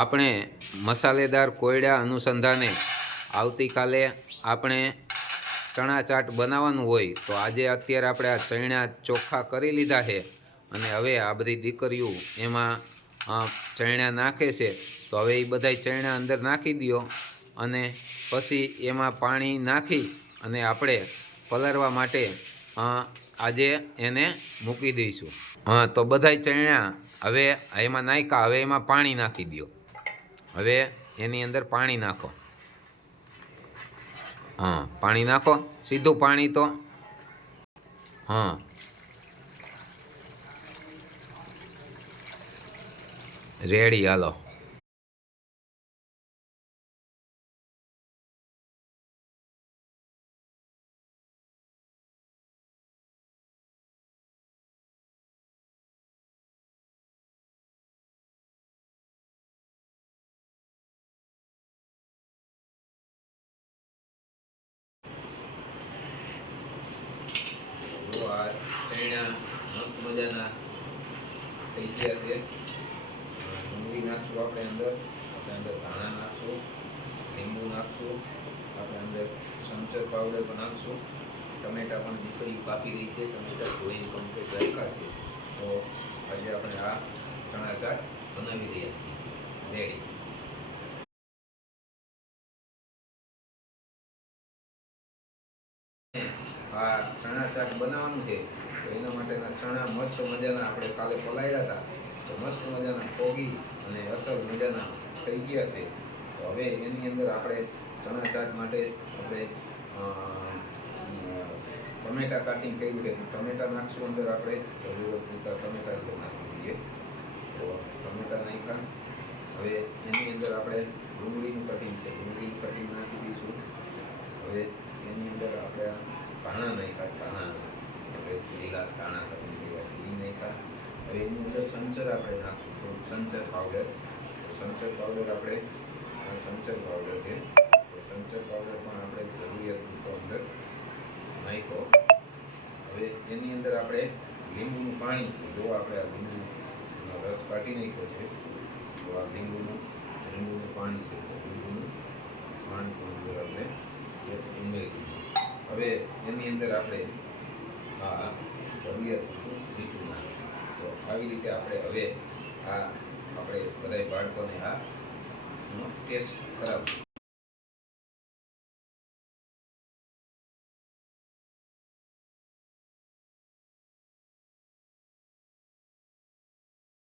આપણે મસાલેદાર કોયડા અનુસંધાને આવતીકાલે આપણે ચણા ચાટ બનાવવાનું હોય તો આજે અત્યારે આપણે આ ચણા ચોખ્ખા કરી લીધા છે અને હવે આ બધી દીકરીઓ એમાં ચણા નાખે છે તો હવે એ બધા ચણા અંદર નાખી દો અને પછી એમાં પાણી નાખી અને આપણે પલાળવા માટે આજે એને મૂકી દઈશું। તો બધા ચણા હવે એમાં નાખ્યા, હવે એમાં પાણી નાખી દો। હવે એની અંદર પાણી નાખો। પાણી નાખો, સીધું પાણી તો રેડી, હાલો। ચણા મસ્ત મજાના થઈ ગયા છે। ડુંગળી નાખશું આપણે અંદર ધાણા નાખશું, લીંબુ નાખશું, આપણે અંદર સંચર પાવડર પણ નાખશું, ટમેટા પણ દીકરીઓ કાપી રહી છે, ટમેટા ધોઈને કમ્પ્લીટ રાખ્યા છે। તો આજે આપણે આ ચણા ચાટ બનાવી રહ્યા છીએ, રેડી। આ ચણા ચાટ બનાવવાનું છે તો એના માટેના ચણા મસ્ત મજાના આપણે કાલે પલાળ્યા હતા તો મસ્ત મજાના પોગી અને અસલ મજાના થઈ ગયા છે। તો હવે એની અંદર આપણે ચણા ચાટ માટે આપણે ટમેટા કાટિંગ કર્યું છે, ટમેટા નાખશું અંદર, આપણે જરૂરત પૂરતા ટમેટા અંદર નાખી દઈએ। તો ટમેટા નાખ્યા, હવે એની અંદર આપણે ડુંગળીનું કટિંગ છે, ડુંગળીનું કટિંગ નાખી દઈશું। હવે એની અંદર આપણે ધાણા નાખ્યા, ધાણા આપણે લીલા ધાણા કરી દેવા છે એ નાખ્યા। હવે એની અંદર સંચર આપણે નાખશું, થોડું સંચર પાવડર, સંચર પાવડર આપણે સંચર પાવડર છે તો સંચર પાવડર પણ આપણે જરૂરિયાત પૂરતો અંદર નાખ્યો। હવે એની અંદર આપણે લીંબુનું પાણી છે, જો આપણે આ લીંબુનો રસ કાઢી નાખ્યો છે તો આ લીંબુનું પાણી છે, લીંબુનું પાણી પણ અંદર આપણે ઉમેરીશું। હવે એની અંદર આપણે આ જરૂરિયાત મીઠું નાખીશું। તો આવી રીતે આપણે હવે આ આપણે બધા બાળકોને આ ટેસ્ટ કરાવશું।